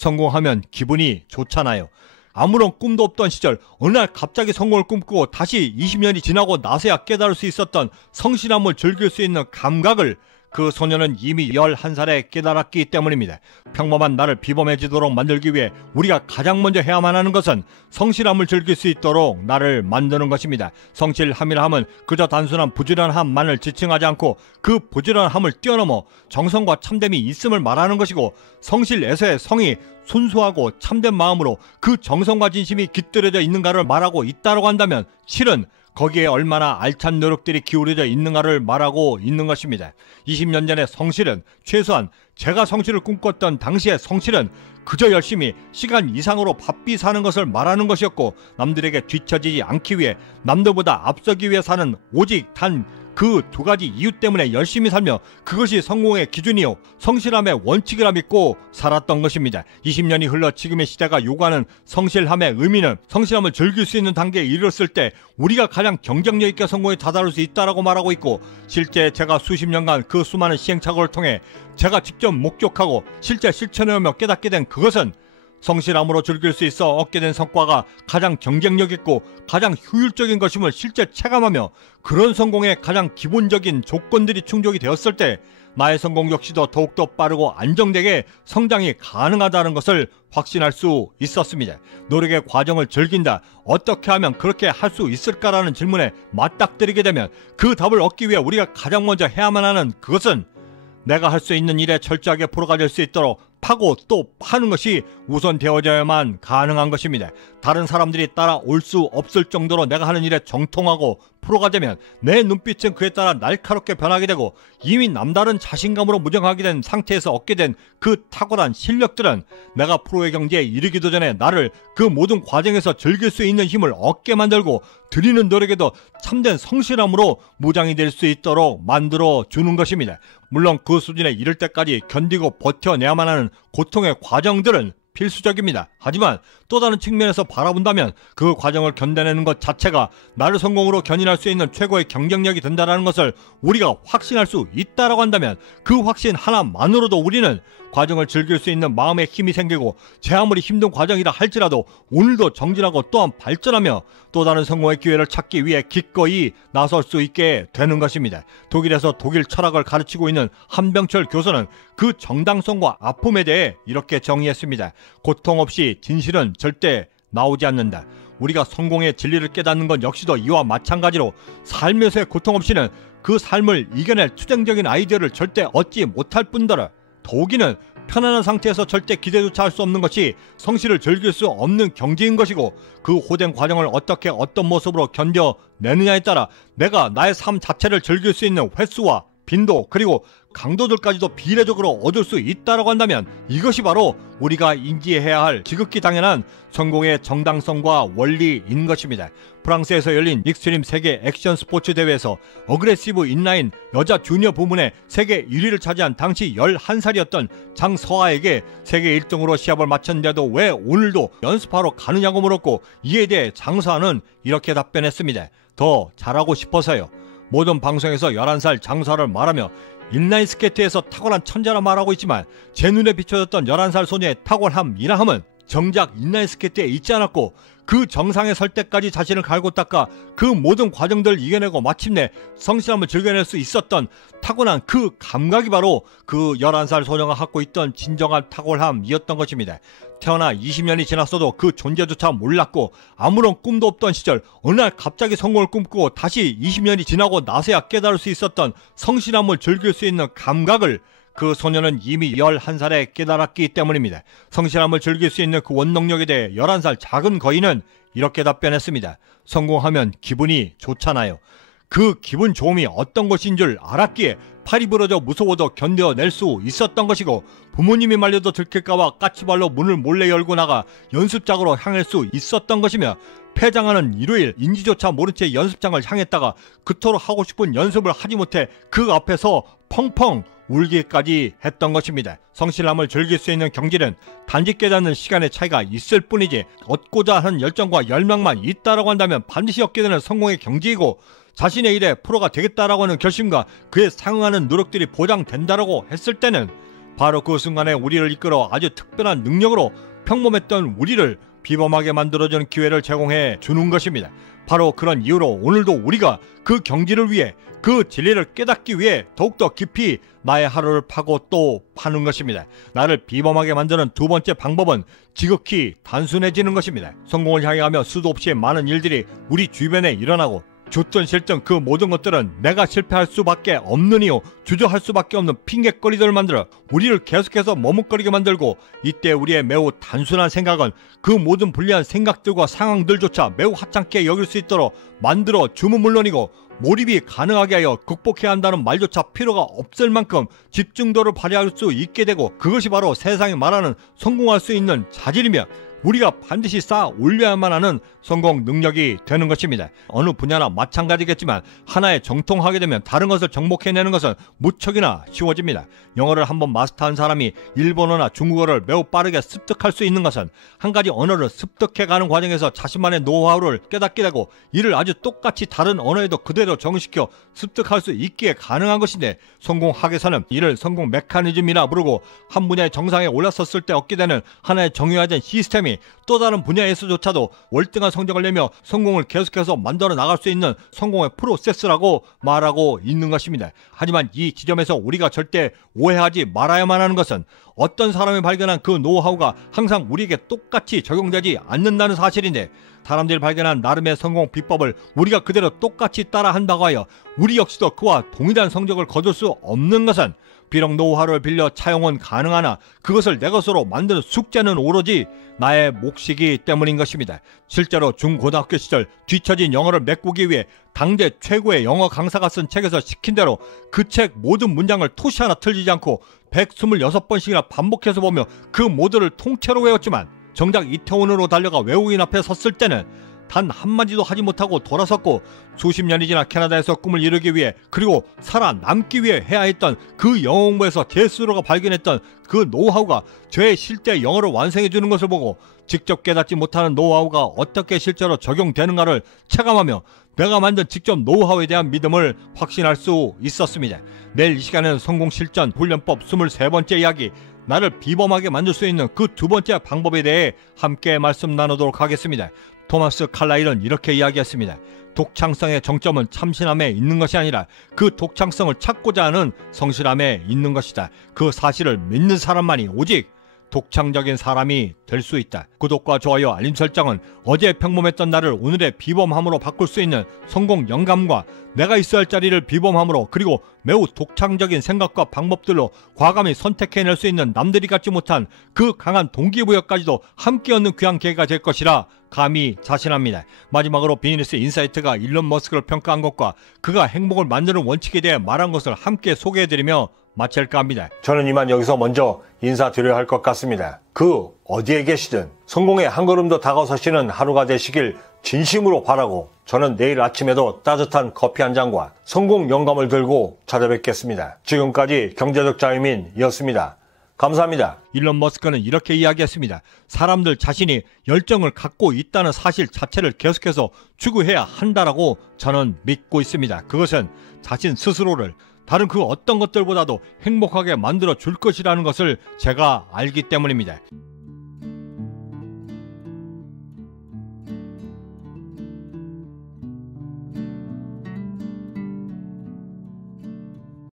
성공하면 기분이 좋잖아요. 아무런 꿈도 없던 시절 어느 날 갑자기 성공을 꿈꾸고 다시 20년이 지나고 나서야 깨달을 수 있었던 성실함을 즐길 수 있는 감각을 그 소녀는 이미 11살에 깨달았기 때문입니다. 평범한 나를 비범해지도록 만들기 위해 우리가 가장 먼저 해야만 하는 것은 성실함을 즐길 수 있도록 나를 만드는 것입니다. 성실함이라 함은 그저 단순한 부지런함만을 지칭하지 않고 그 부지런함을 뛰어넘어 정성과 참됨이 있음을 말하는 것이고, 성실에서의 성이 순수하고 참된 마음으로 그 정성과 진심이 깃들여져 있는가를 말하고 있다고 한다면 실은 거기에 얼마나 알찬 노력들이 기울여져 있는가를 말하고 있는 것입니다. 20년 전의 성실은, 최소한 제가 성실을 꿈꿨던 당시의 성실은 그저 열심히 시간 이상으로 바삐 사는 것을 말하는 것이었고, 남들에게 뒤처지지 않기 위해, 남들보다 앞서기 위해 사는 오직 단 그 두 가지 이유 때문에 열심히 살며 그것이 성공의 기준이요 성실함의 원칙이라 믿고 살았던 것입니다. 20년이 흘러 지금의 시대가 요구하는 성실함의 의미는 성실함을 즐길 수 있는 단계에 이르렀을 때 우리가 가장 경쟁력 있게 성공에 다다를 수 있다라고 말하고 있고, 실제 제가 수십 년간 그 수많은 시행착오를 통해 제가 직접 목격하고 실제 실천해오며 깨닫게 된 그것은, 성실함으로 즐길 수 있어 얻게 된 성과가 가장 경쟁력 있고 가장 효율적인 것임을 실제 체감하며, 그런 성공의 가장 기본적인 조건들이 충족이 되었을 때 나의 성공 역시도 더욱더 빠르고 안정되게 성장이 가능하다는 것을 확신할 수 있었습니다. 노력의 과정을 즐긴다, 어떻게 하면 그렇게 할 수 있을까라는 질문에 맞닥뜨리게 되면 그 답을 얻기 위해 우리가 가장 먼저 해야만 하는 그것은 내가 할 수 있는 일에 철저하게 프로가 될 수 있도록 파고 또 파는 것이 우선 되어져야만 가능한 것입니다. 다른 사람들이 따라올 수 없을 정도로 내가 하는 일에 정통하고 프로가 되면 내 눈빛은 그에 따라 날카롭게 변하게 되고, 이미 남다른 자신감으로 무장하게 된 상태에서 얻게 된 그 탁월한 실력들은 내가 프로의 경지에 이르기도 전에 나를 그 모든 과정에서 즐길 수 있는 힘을 얻게 만들고, 드리는 노력에도 참된 성실함으로 무장이 될 수 있도록 만들어 주는 것입니다. 물론 그 수준에 이를 때까지 견디고 버텨내야만 하는 고통의 과정들은 필수적입니다. 하지만 또 다른 측면에서 바라본다면 그 과정을 견뎌내는 것 자체가 나를 성공으로 견인할 수 있는 최고의 경쟁력이 된다는 것을 우리가 확신할 수 있다고 한다면, 그 확신 하나만으로도 우리는 과정을 즐길 수 있는 마음의 힘이 생기고, 제 아무리 힘든 과정이라 할지라도 오늘도 정진하고 또한 발전하며 또 다른 성공의 기회를 찾기 위해 기꺼이 나설 수 있게 되는 것입니다. 독일에서 독일 철학을 가르치고 있는 한병철 교수는 그 정당성과 아픔에 대해 이렇게 정의했습니다. 고통 없이 진실은 절대 나오지 않는다. 우리가 성공의 진리를 깨닫는 것 역시도 이와 마찬가지로 삶에서의 고통 없이는 그 삶을 이겨낼 투쟁적인 아이디어를 절대 얻지 못할 뿐더러, 더욱이는 편안한 상태에서 절대 기대조차 할 수 없는 것이 성실을 즐길 수 없는 경지인 것이고, 그 호된 과정을 어떻게 어떤 모습으로 견뎌내느냐에 따라 내가 나의 삶 자체를 즐길 수 있는 횟수와 빈도 그리고 강도들까지도 비례적으로 얻을 수 있다고 한다면, 이것이 바로 우리가 인지해야 할 지극히 당연한 성공의 정당성과 원리인 것입니다. 프랑스에서 열린 익스트림 세계 액션 스포츠 대회에서 어그레시브 인라인 여자 주니어 부문에 세계 1위를 차지한 당시 11살이었던 장서아에게 세계 1등으로 시합을 마쳤는데도 왜 오늘도 연습하러 가느냐고 물었고, 이에 대해 장서아는 이렇게 답변했습니다. 더 잘하고 싶어서요. 모든 방송에서 11살 장서아를 말하며 인라인 스케이트에서 탁월한 천재라 말하고 있지만, 제 눈에 비춰졌던 11살 소녀의 탁월함이라 함은 정작 인라인 스케이트에 있지 않았고, 그 정상에 설 때까지 자신을 갈고 닦아 그 모든 과정들을 이겨내고 마침내 성실함을 즐겨낼 수 있었던 타고난 그 감각이 바로 그 11살 소녀가 갖고 있던 진정한 탁월함이었던 것입니다. 태어나 20년이 지났어도 그 존재조차 몰랐고 아무런 꿈도 없던 시절 어느 날 갑자기 성공을 꿈꾸고 다시 20년이 지나고 나서야 깨달을 수 있었던 성실함을 즐길 수 있는 감각을 그 소녀는 이미 11살에 깨달았기 때문입니다. 성실함을 즐길 수 있는 그 원동력에 대해 11살 작은 거인은 이렇게 답변했습니다. 성공하면 기분이 좋잖아요. 그 기분 좋음이 어떤 것인 줄 알았기에 팔이 부러져 무서워도 견뎌낼 수 있었던 것이고, 부모님이 말려도 들킬까봐 까치발로 문을 몰래 열고 나가 연습장으로 향할 수 있었던 것이며, 폐장하는 일요일 인지조차 모른 채 연습장을 향했다가 그토록 하고 싶은 연습을 하지 못해 그 앞에서 펑펑 울기까지 했던 것입니다. 성실함을 즐길 수 있는 경지는 단지 깨닫는 시간의 차이가 있을 뿐이지, 얻고자 하는 열정과 열망만 있다라고 한다면 반드시 얻게 되는 성공의 경지이고, 자신의 일에 프로가 되겠다라고 하는 결심과 그에 상응하는 노력들이 보장된다라고 했을 때는 바로 그 순간에 우리를 이끌어 아주 특별한 능력으로 평범했던 우리를 비범하게 만들어주는 기회를 제공해 주는 것입니다. 바로 그런 이유로 오늘도 우리가 그 경지를 위해, 그 진리를 깨닫기 위해 더욱더 깊이 나의 하루를 파고 또 파는 것입니다. 나를 비범하게 만드는 두 번째 방법은 지극히 단순해지는 것입니다. 성공을 향해 가며 수도 없이 많은 일들이 우리 주변에 일어나고 좋든 싫든 그 모든 것들은 내가 실패할 수밖에 없는 이유, 주저할 수밖에 없는 핑계거리들을 만들어 우리를 계속해서 머뭇거리게 만들고, 이때 우리의 매우 단순한 생각은 그 모든 불리한 생각들과 상황들조차 매우 하찮게 여길 수 있도록 만들어 주면 물론이고, 몰입이 가능하게 하여 극복해야 한다는 말조차 필요가 없을 만큼 집중도를 발휘할 수 있게 되고, 그것이 바로 세상이 말하는 성공할 수 있는 자질이며 우리가 반드시 쌓아 올려야만 하는 성공 능력이 되는 것입니다. 어느 분야나 마찬가지겠지만 하나에 정통하게 되면 다른 것을 정복해내는 것은 무척이나 쉬워집니다. 영어를 한번 마스터한 사람이 일본어나 중국어를 매우 빠르게 습득할 수 있는 것은 한 가지 언어를 습득해가는 과정에서 자신만의 노하우를 깨닫게 되고, 이를 아주 똑같이 다른 언어에도 그대로 적용시켜 습득할 수 있기에 가능한 것인데, 성공학에서는 이를 성공 메커니즘이라 부르고, 한 분야의 정상에 올랐었을 때 얻게 되는 하나의 정의화된 시스템이 또 다른 분야에서조차도 월등한 성적을 내며 성공을 계속해서 만들어 나갈 수 있는 성공의 프로세스라고 말하고 있는 것입니다. 하지만 이 지점에서 우리가 절대 오해하지 말아야만 하는 것은, 어떤 사람이 발견한 그 노하우가 항상 우리에게 똑같이 적용되지 않는다는 사실인데, 사람들이 발견한 나름의 성공 비법을 우리가 그대로 똑같이 따라한다고 하여 우리 역시도 그와 동일한 성적을 거둘 수 없는 것은, 비록 노하우를 빌려 차용은 가능하나 그것을 내 것으로 만드는 숙제는 오로지 나의 몫이기 때문인 것입니다. 실제로 중고등학교 시절 뒤처진 영어를 메꾸기 위해 당대 최고의 영어 강사가 쓴 책에서 시킨 대로 그 책 모든 문장을 토시 하나 틀리지 않고 126번씩이나 반복해서 보며 그 모두를 통째로 외웠지만, 정작 이태원으로 달려가 외국인 앞에 섰을 때는 단 한마디도 하지 못하고 돌아섰고, 수십 년이 지나 캐나다에서 꿈을 이루기 위해, 그리고 살아남기 위해 해야 했던 그 영어 공부에서 제 스스로가 발견했던 그 노하우가 저의 실제 영어를 완성해 주는 것을 보고, 직접 깨닫지 못하는 노하우가 어떻게 실제로 적용되는가를 체감하며 내가 만든 직접 노하우에 대한 믿음을 확신할 수 있었습니다. 내일 이 시간에는 성공실전 훈련법 23번째 이야기, 나를 비범하게 만들 수 있는 그 두 번째 방법에 대해 함께 말씀 나누도록 하겠습니다. 토마스 칼라일은 이렇게 이야기했습니다. 독창성의 정점은 참신함에 있는 것이 아니라 그 독창성을 찾고자 하는 성실함에 있는 것이다. 그 사실을 믿는 사람만이 오직 독창적인 사람이 될 수 있다. 구독과 좋아요, 알림 설정은 어제 평범했던 나를 오늘의 비범함으로 바꿀 수 있는 성공 영감과 내가 있어야 할 자리를 비범함으로, 그리고 매우 독창적인 생각과 방법들로 과감히 선택해낼 수 있는 남들이 갖지 못한 그 강한 동기부여까지도 함께 얻는 귀한 계기가 될 것이라 감히 자신합니다. 마지막으로 비즈니스 인사이트가 일론 머스크를 평가한 것과 그가 행복을 만드는 원칙에 대해 말한 것을 함께 소개해드리며 마칠까 합니다. 저는 이만 여기서 먼저 인사드려야 할 것 같습니다. 그 어디에 계시든 성공에 한 걸음 더 다가서시는 하루가 되시길 진심으로 바라고, 저는 내일 아침에도 따뜻한 커피 한 잔과 성공 영감을 들고 찾아뵙겠습니다. 지금까지 경제적 자유민이었습니다. 감사합니다. 일론 머스크는 이렇게 이야기했습니다. 사람들 자신이 열정을 갖고 있다는 사실 자체를 계속해서 추구해야 한다라고 저는 믿고 있습니다. 그것은 자신 스스로를 다른 그 어떤 것들보다도 행복하게 만들어 줄 것이라는 것을 제가 알기 때문입니다.